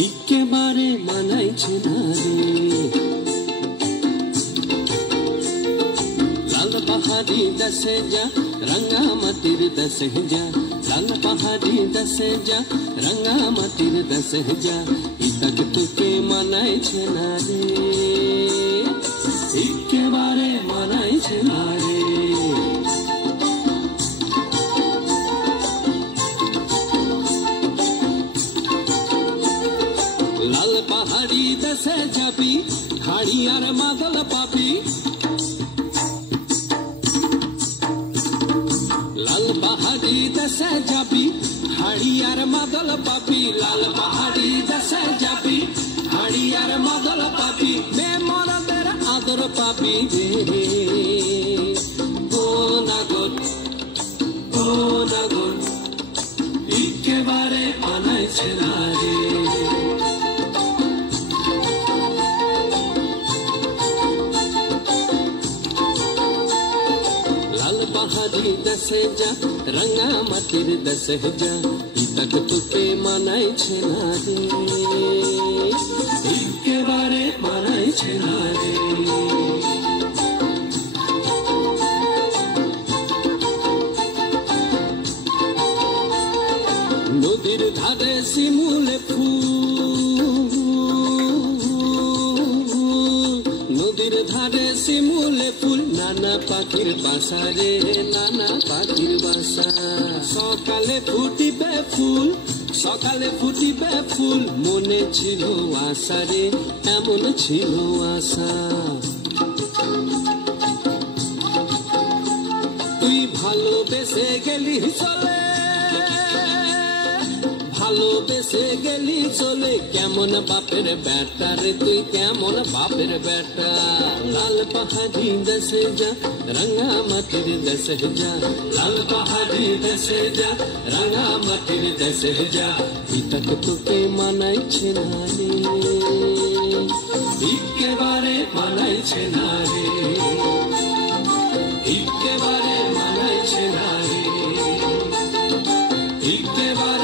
একেবারে মানাইছে না রে লাল পাহাড়ি দেশে যা রাঙ্গামাটির দেশে যা লাল পাহাড়ি দেশে যা রাঙ্গামাটির দেশে যা ইতাক তোকে মানাইছে না রে একেবারে মানাইছে না রে লাল পাহাড়ি দেশে যাবি হাড়ি আর মাদল পাবি লাল পাহাড়ি দেশে যাবি হাড়ি আর মাদল পাবি লাল পাহাড়ি দেশে যাবি হাড়ি আর মাদল পাবি বেমরদের আদর পাবি রে ও নাগর একেবারে মানাইছে না রে পাহাড়ি দেশে যা রাঙ্গামাটির দেশে যা ইতাক তোকে মানাইছে না রে একেবারে মানাইছে না রে নদীর ধারে শিমুলে ফুল নদীর ধারে শিমুলে ফুল নানা পাখির বাসা রে নানা পাখির বাসা সকালে ফুটিবে ফুল মনে ছিল আশা রে এমন ছিল আশা তুই ভালোবেসে গেলি চলে কেমন বাপের বেটা রে তুই কেমন বাপের বেটা লাল পাহাড়ি দেশে যা রাঙ্গামাটির দেশে যা লাল পাহাড়ি দেশে যা রাঙ্গামাটির দেশে যা ইতাক তোকে মানাইছে না রে একেবারে মানাইছে না রে একেবারে মানাইছে না রে একেবারে